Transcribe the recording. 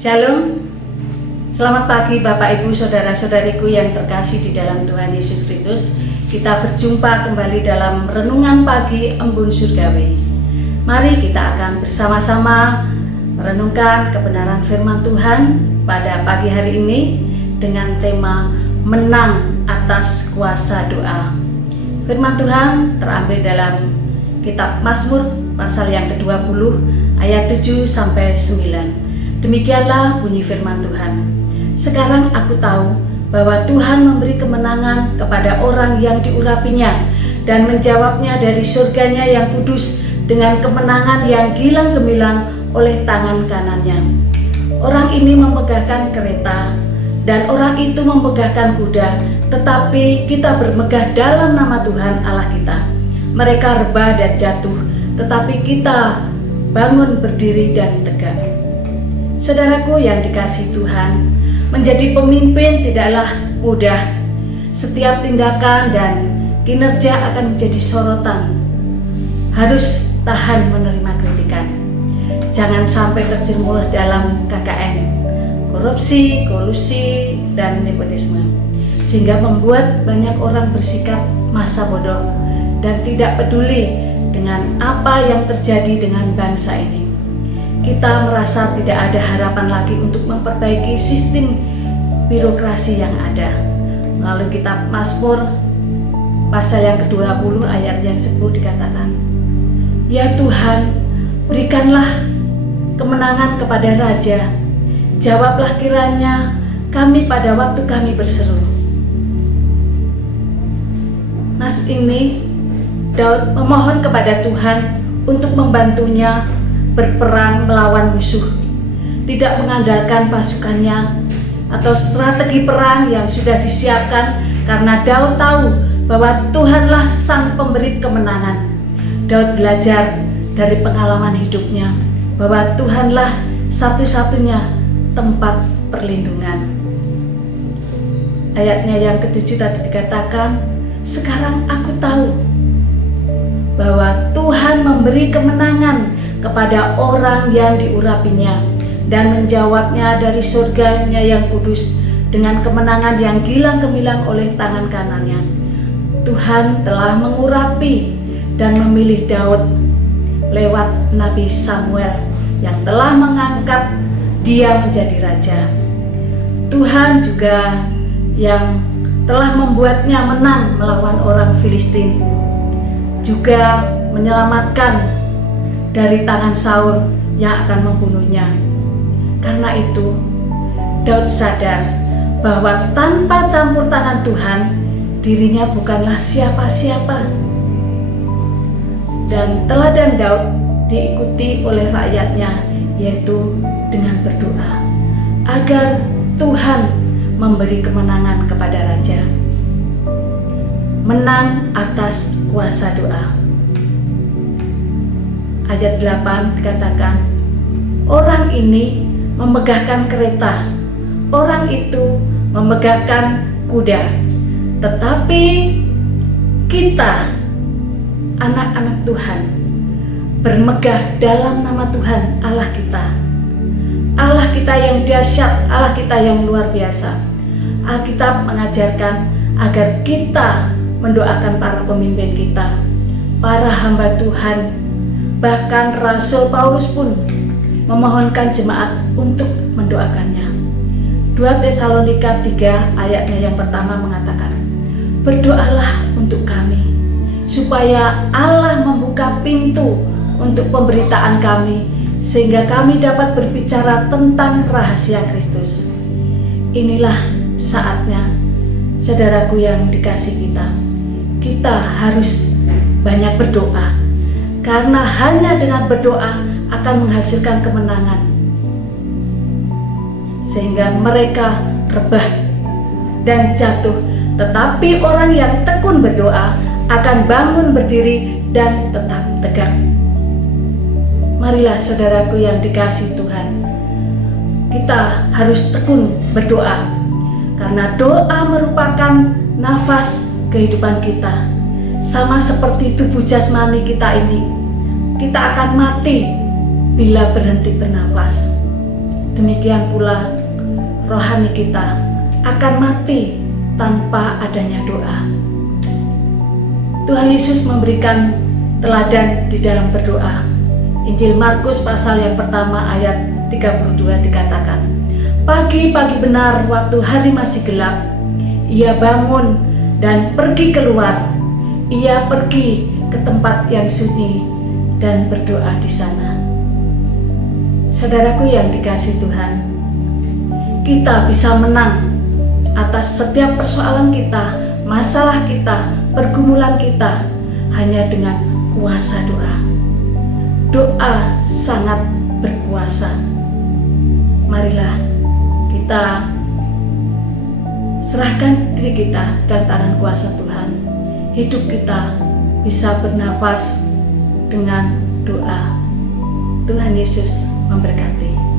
Shalom, selamat pagi Bapak Ibu Saudara-saudariku yang terkasih di dalam Tuhan Yesus Kristus. Kita berjumpa kembali dalam Renungan Pagi Embun Surgawi. Mari kita akan bersama-sama merenungkan kebenaran firman Tuhan pada pagi hari ini dengan tema Menang atas kuasa doa. Firman Tuhan terambil dalam kitab Mazmur pasal yang ke-20 ayat 7-9. Demikianlah bunyi firman Tuhan. Sekarang aku tahu bahwa Tuhan memberi kemenangan kepada orang yang diurapinya dan menjawabnya dari surganya yang kudus dengan kemenangan yang gilang gemilang oleh tangan kanannya. Orang ini memegahkan kereta dan orang itu memegahkan kuda, tetapi kita bermegah dalam nama Tuhan Allah kita. Mereka rebah dan jatuh, tetapi kita bangun berdiri dan tegak. Saudaraku yang dikasihi Tuhan, menjadi pemimpin tidaklah mudah. Setiap tindakan dan kinerja akan menjadi sorotan. Harus tahan menerima kritikan. Jangan sampai terjerumus dalam KKN, korupsi, kolusi, dan nepotisme, sehingga membuat banyak orang bersikap masa bodoh dan tidak peduli dengan apa yang terjadi dengan bangsa ini. Kita merasa tidak ada harapan lagi untuk memperbaiki sistem birokrasi yang ada. Melalui kitab Mazmur pasal yang ke-20 ayat yang 10 dikatakan, "Ya Tuhan, berikanlah kemenangan kepada Raja. Jawablah kiranya kami pada waktu kami berseru." Mas ini Daud memohon kepada Tuhan untuk membantunya berperang melawan musuh, tidak mengandalkan pasukannya atau strategi perang yang sudah disiapkan, karena Daud tahu bahwa Tuhanlah sang pemberi kemenangan. Daud belajar dari pengalaman hidupnya bahwa Tuhanlah satu-satunya tempat perlindungan. Ayatnya yang ke-7 tadi dikatakan, "Sekarang aku tahu bahwa Tuhan memberi kemenangan kepada orang yang diurapinya dan menjawabnya dari surganya yang kudus dengan kemenangan yang gilang gemilang oleh tangan kanannya." Tuhan telah mengurapi dan memilih Daud lewat Nabi Samuel yang telah mengangkat dia menjadi raja. Tuhan juga yang telah membuatnya menang melawan orang Filistin, juga menyelamatkan dari tangan Saul yang akan membunuhnya. Karena itu, Daud sadar bahwa tanpa campur tangan Tuhan, dirinya bukanlah siapa-siapa. Dan teladan Daud diikuti oleh rakyatnya, yaitu dengan berdoa agar Tuhan memberi kemenangan kepada raja. Menang atas kuasa doa. Ayat 8 dikatakan, orang ini memegahkan kereta, orang itu memegahkan kuda, tetapi kita, anak-anak Tuhan, bermegah dalam nama Tuhan Allah kita. Allah kita yang dahsyat, Allah kita yang luar biasa. Alkitab mengajarkan agar kita mendoakan para pemimpin kita, para hamba Tuhan. Bahkan Rasul Paulus pun memohonkan jemaat untuk mendoakannya. 2 Tesalonika 3 ayatnya yang pertama mengatakan, "Berdoalah untuk kami, supaya Allah membuka pintu untuk pemberitaan kami, sehingga kami dapat berbicara tentang rahasia Kristus." Inilah saatnya, saudaraku yang dikasihi kita harus banyak berdoa. Karena hanya dengan berdoa akan menghasilkan kemenangan, sehingga mereka rebah dan jatuh. Tetapi orang yang tekun berdoa akan bangun berdiri dan tetap tegak. Marilah saudaraku yang dikasihi Tuhan, kita harus tekun berdoa, karena doa merupakan nafas kehidupan kita. Sama seperti tubuh jasmani kita ini, kita akan mati bila berhenti bernapas. demikian pula rohani kita akan mati tanpa adanya doa. Tuhan Yesus memberikan teladan di dalam berdoa. Injil Markus pasal yang pertama ayat 32 dikatakan, "Pagi-pagi benar waktu hari masih gelap, ia bangun dan pergi keluar. Ia pergi ke tempat yang sunyi dan berdoa di sana." Saudaraku yang dikasihi Tuhan, kita bisa menang atas setiap persoalan kita, masalah kita, pergumulan kita hanya dengan kuasa doa. Doa sangat berkuasa. Marilah kita serahkan diri kita dan tangan kuasa Tuhan. Hidup kita bisa bernafas dengan doa. Tuhan Yesus memberkati.